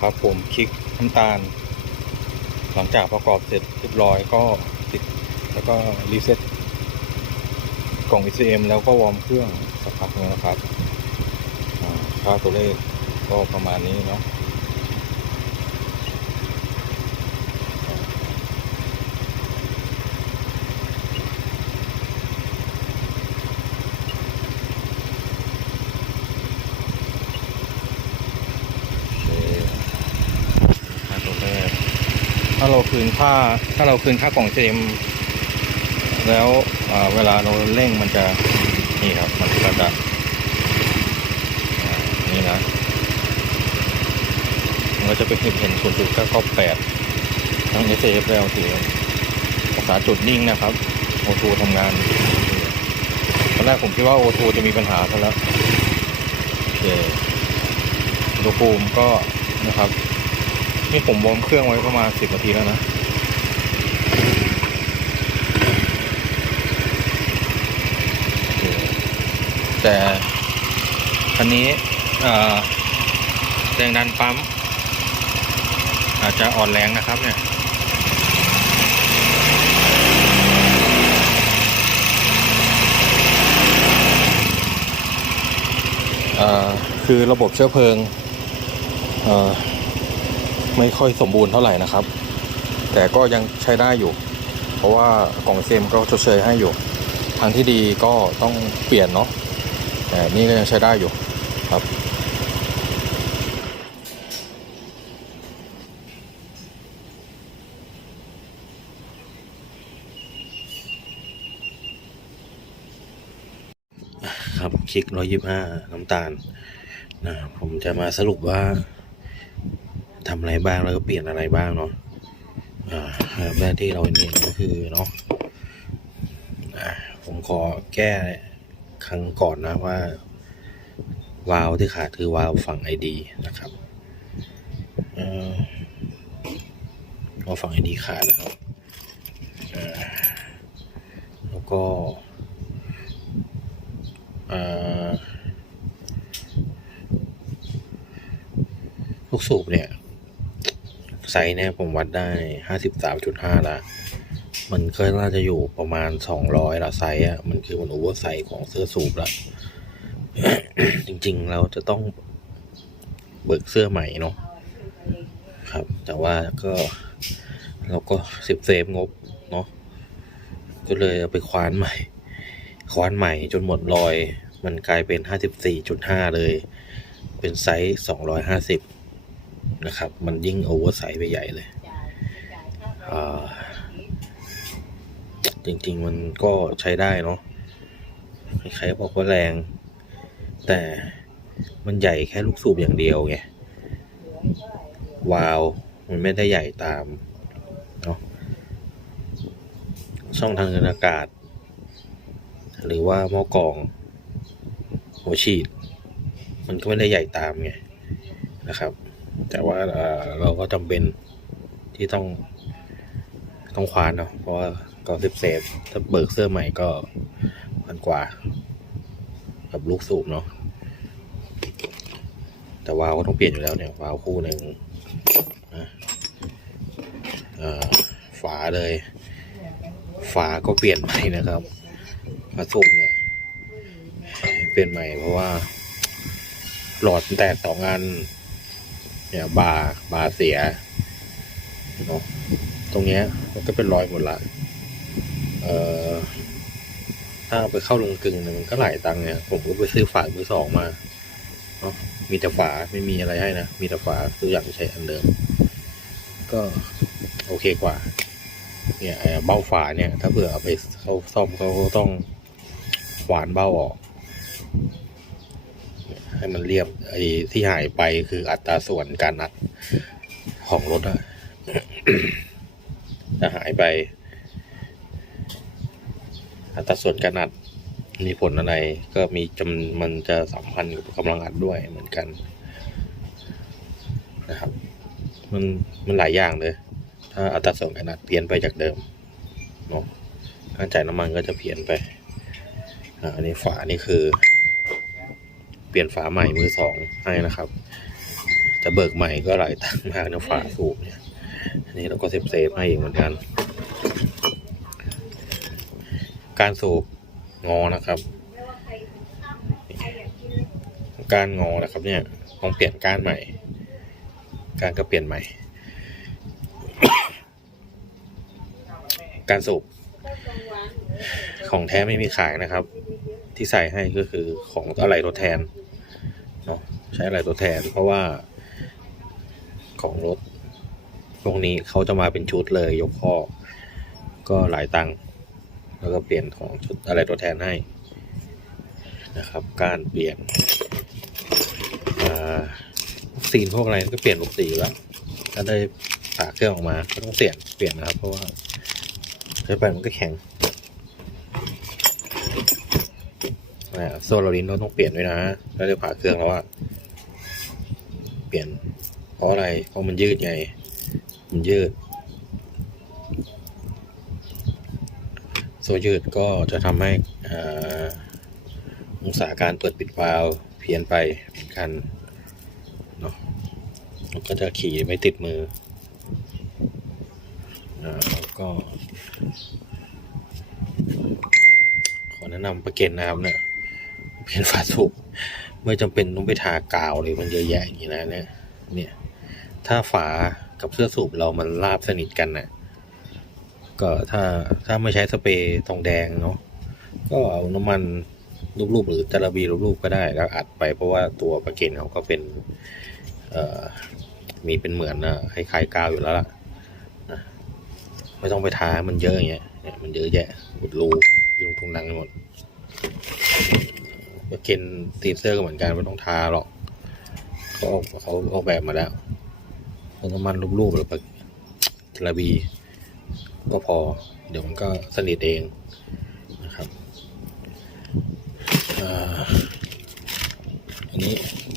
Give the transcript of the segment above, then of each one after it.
ครับผมคลิกน้ำตาล หลังจากประกอบเสร็จเรียบร้อยก็ติดแล้วก็รีเซ็ตกล่อง ECM แล้วก็วอร์มเครื่องสักพักหนึงนะครับอ่าค่าตัวเลขก็ประมาณนี้เนาะ โอเคค่าตัวแรกถ้าเราคืนค่าถ้าเราคืนค่ากล่องเจมแล้วเวลาเราเร่งมันจะนี่ครับมันก็จะนี่นะมันก็จะไปเห็นเห็นศูนจุดก้าเก้าแปดทั้ง S F แล้วทีภาษาจุดนิ่งนะครับโอทูทำงานตอนแรกผมคิดว่าโอทูจะมีปัญหาซะแล้วโอเคอุณหภูมิก็นะครับ นี่ผมวอร์มเครื่องไว้ประมาณสิบนาทีแล้วนะแต่คันนี้แรงดันปั๊ม อาจจะอ่อนแรงนะครับเนี่ยคือระบบเชื้อเพลิง ไม่ค่อยสมบูรณ์เท่าไหร่นะครับ แต่ก็ยังใช้ได้อยู่ เพราะว่ากล่องเซมก็ชดเชยให้อยู่ ทางที่ดีก็ต้องเปลี่ยนเนาะแต่นี่ก็ยังใช้ได้อยู่ครับครับคลิกร้อยยี่ห้าน้ำตาลนะผมจะมาสรุปว่า ทำอะไรบ้างแล้วก็เปลี่ยนอะไรบ้างเนาะอ่าที่เราเห็นก็คือเนาะผมขอแก้ครั้งก่อนนะว่าวาลที่ขาดคือวาลฝั่งไอดีนะครับเอ่อวาลฝั่งไอดีขาดนะครับแล้วก็ลูกสูบเนี่ย ไซส์เนี่ยผมวัดได้ห้าสิบสามจุดห้าละมันก็น่าจะอยู่ประมาณสองร้อยละไซส์อะ มันคือมันโอเวอร์ไซส์ของเสื้อสูบละจริงๆเราจะต้องเบิกเสื้อใหม่เนาะครับ แต่ว่าก็เราก็เซฟเซฟงบเนาะก็เลยเอาไปคว้านใหม่ คว้านใหม่จนหมดรอย มันกลายเป็น54.5เลย เป็นไซส์250 นะครับ มันยิ่งโอเวอร์ไซส์ไปใหญ่เลยอ่าจริง ๆ มันก็ใช้ได้เนาะใครๆบอกว่าแรง แต่มันใหญ่แค่ลูกสูบอย่างเดียวไงวาล์วมันไม่ได้ใหญ่ตามเนาะช่องทางเดินอากาศ หรือว่าหม้อกรอง หัวฉีด มันก็ไม่ได้ใหญ่ตามไงนะครับ แต่ว่าเออเราก็จำเป็นที่ต้องต้องคว้านเนาะเพราะว่าก็เซฟเซฟถ้าเบิกเสื้อใหม่ก็พันกว่า กับลูกสูบเนาะแต่วาวก็ต้องเปลี่ยนอยู่แล้วเนี่ยวาวคู่หนึ่งเออฝาเลย ฝาก็เปลี่ยนใหม่นะครับผสมเนี่ย เปลี่ยนใหม่เพราะว่า หลอดแตกสองอัน เนี่ยบาบาเสียเนาะตรงเนี้ยมันก็เป็นรอยหมดละเอ่อถ้าเอาไปเข้าลงกลึงเนี่ยมันก็หลายตังค์เนี่ย ผมก็ไปซื้อฝามือสองมาเนาะมีแต่ฝาไม่มีอะไรให้นะ มีแต่ฝาซื้ออย่างใช้อันเดิม ก็โอเคกว่า เนี่ยเบ้าฝาเนี่ย ถ้าเผื่อเอาไปเขาซ่อมเขาต้องขวานเบ้าออก ให้มันเรียบไอ้ที่หายไปคืออัตราส่วนการอัดของรถอะถ้าหายไป อัตราส่วนการอัดมีผลอะไรก็มีจำมันจะสัมพันธ์กับกำลังอัดด้วยเหมือนกันนะครับ มันมันหลายอย่างเลย ถ้าอัตราส่วนการอัดเปลี่ยนไปจากเดิมเนาะการจ่ายน้ำมันก็จะเปลี่ยนไปอันนี้ฝานี่คือ เปลี่ยนฝาใหม่มือสองให้นะครับ จะเบิกใหม่ก็หลายตังค์มากนะฝาสูบเนี่ยอันนี้เราก็เซฟเซฟๆให้อีกเหมือนกัน การสูบงอนะครับ การงอนะครับเนี่ยต้องเปลี่ยนก้านใหม่ การก็เปลี่ยนใหม่ การสูบของแท้ไม่มีขายนะครับ ที่ใส่ให้ก็คือของอะไรทดแทนเนาะ ใช้อะไรทดแทน เพราะว่าของรถพวกนี้เขาจะมาเป็นชุดเลยยกข้อ ก็หลายตังค์แล้วก็เปลี่ยนของชุดอะไรทดแทนให้ นะครับ การเปลี่ยนวัคซีนพวกอะไรก็เปลี่ยนปกติอยู่แล้วถ้าได้ผ่าเครื่องออกมาก็ต้องเปลี่ยนเปลี่ยนนะครับ เพราะว่าใช้ไปมันก็แข็งโซลารินเราต้องเปลี่ยนด้วยนะถ้าจะผ่าเครื่องแล้วอะ ปลี่ยน เพราะอะไร เพราะมันยืดไง มันยืด โซยืดก็จะทำให้อองศาการเปิดปิดวาล์วเพี้ยนไปเหมือนกันเนาะก็จะขี่ไม่ติดมืออแล้วก็ ขอแนะนำประเก็นนะครับเนี่ยเป็นฝาสูบ ไม่จำเป็นต้องไปทากาวเลยมันเยอะแยะอย่างนี้นะเนี่ยเนี่ย ถ้าฝากับเสื้อสูบเรามันราบสนิทกันน่ะ ก็ถ้าถ้าไม่ใช้สเปรย์ทองแดงเนาะก็เอาน้ำมันรูปๆหรือจาระบีรูปๆก็ได้ แล้วอัดไปเพราะว่าตัวประเกนเขาก็เป็น เอ่อมีเป็นเหมือนคล้ายๆกาวอยู่แล้วล่ะไม่ต้องไปทามันเยอะอย่างเงี้ยเนี่ยมันเยอะแยะอุดรูอยู่ตรงนังหมด เกนตีเซอร์ก็เหมือนกันไม่ต้องทาหรอกเขาออกเขาออกแบบมาแล้วเอาน้ำมันรูปๆแล้วก็ทลบี ก็พอ เดี๋ยวมันก็สนิทเองนะครับอันนี้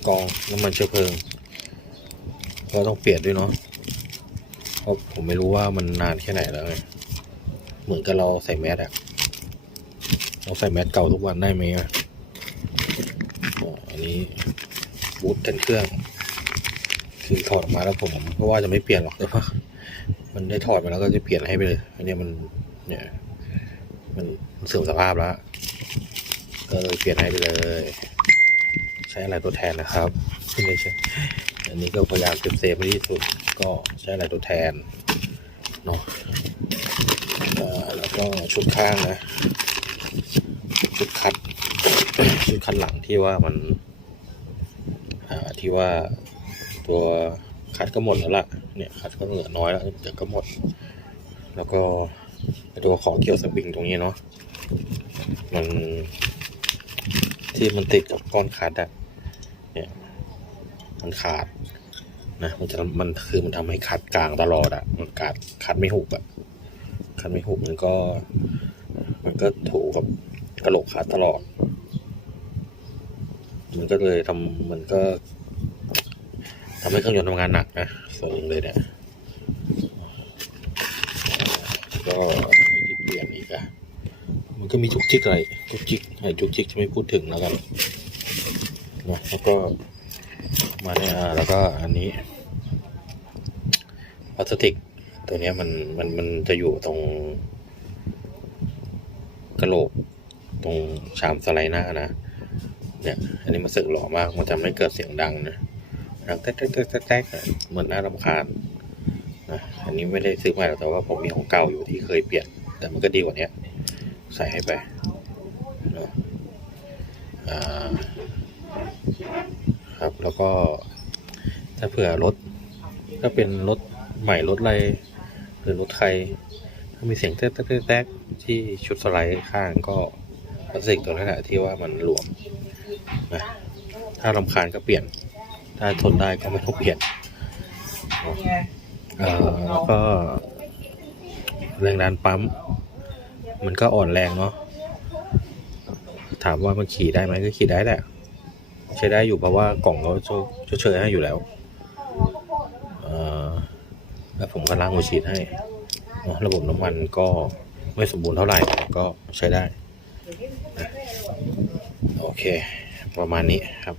กองน้ำมันเชื้อเพลิงก็ต้องเปลี่ยนด้วยเนาะเพราะผมไม่รู้ว่ามันนานแค่ไหนแล้วไงเหมือนกับเราใส่แมสอะเราใส่แมสเก่าทุกวันได้ไหมอะ อ่าอันนี้ บูทเต้นเครื่อง คือถอดออกมาแล้วผมเพราะว่าจะไม่เปลี่ยนหรอกแต่ว่ามันได้ถอดมาแล้วก็จะเปลี่ยนให้ไปเลยอันนี้มันเนี่ย มันเสื่อมสภาพแล้วก็เลยเปลี่ยนให้ไปเลย ใช้อะไรตัวแทนนะครับไม่ได้ใช่อันนี้ก็พยายามเซฟเซฟให้ที่สุดก็ใช้อะไรตัวแทนเนาะแล้วก็ชุดข้างนะ ชุดคัด ชุดคันหลังที่ว่ามัน ที่ว่าตัวคัดก็หมดแล้วล่ะ เนี่ยคัดก็เหลือน้อยแล้วเดี๋ยวก็หมด แล้วก็ตัวของเกี่ยวสปริงตรงนี้เนาะ มันที่มันติดกับก้อนคัดอะเนี่ยมันขาดนะมันจะมันคือมันทำให้คัดกลางตลอดอะมันกัดคัดไม่หุบอะคัดไม่หุบมันก็ มันก็ถูกับกระโหลกคัดตลอด มันก็เลยทำมันก็ ทำให้เครื่องยนต์ทำงานหนักนะส่วนหนึ่งเลยเนี่ยก็ที่เปลี่ยนอีกอะมันก็มีจุกจิกอะไรจุกจิกไอ้จุกจิกจะไม่พูดถึงแล้วกันนะแล้วก็มาเนี่ยอ่าแล้วก็อันนี้พลาสติก ตัวเนี้ยมันมันมันจะอยู่ตรงกระโหลกตรงชามสไลด์หน้านะเนี่ยอันนี้มันสึกหล่อมากมันจะไม่เกิดเสียงดังนะ ดังแต๊กแต๊กแต๊กเหมือนน่ารำคาญนะอันนี้ไม่ได้ซื้อใหม่แต่ว่าผมมีของเก่าอยู่ที่เคยเปลี่ยน แต่มันก็ดีกว่านี้ใส่ให้ไปนะครับแล้วก็ ถ้าเผื่อรถถ้าเป็นรถใหม่รถอะไรหรือรถใคร ถ้ามีเสียงแต๊กแต๊กแต๊กที่ชุดสไลด์ข้างก็พลาสติกตัวนั้นแหละที่ว่ามันหลวมนะถ้ารำคาญก็เปลี่ยน ถ้าทนได้ก็ไม่ต้องเปลี่ยนเอ่อแล้วก็แรงดันปั๊ม มันก็อ่อนแรงเนาะถามว่ามันขี่ได้ไหมก็ขี่ได้แหละใช้ได้อยู่เพราะว่ากล่องเขาชดเชยให้อยู่แล้วเอ่อแล้วผมก็ล้างหัวฉีดให้เนอะระบบน้ำมันก็ไม่สมบูรณ์เท่าไหร่แต่ก็ใช้ได้ โอเค ประมาณนี้ครับ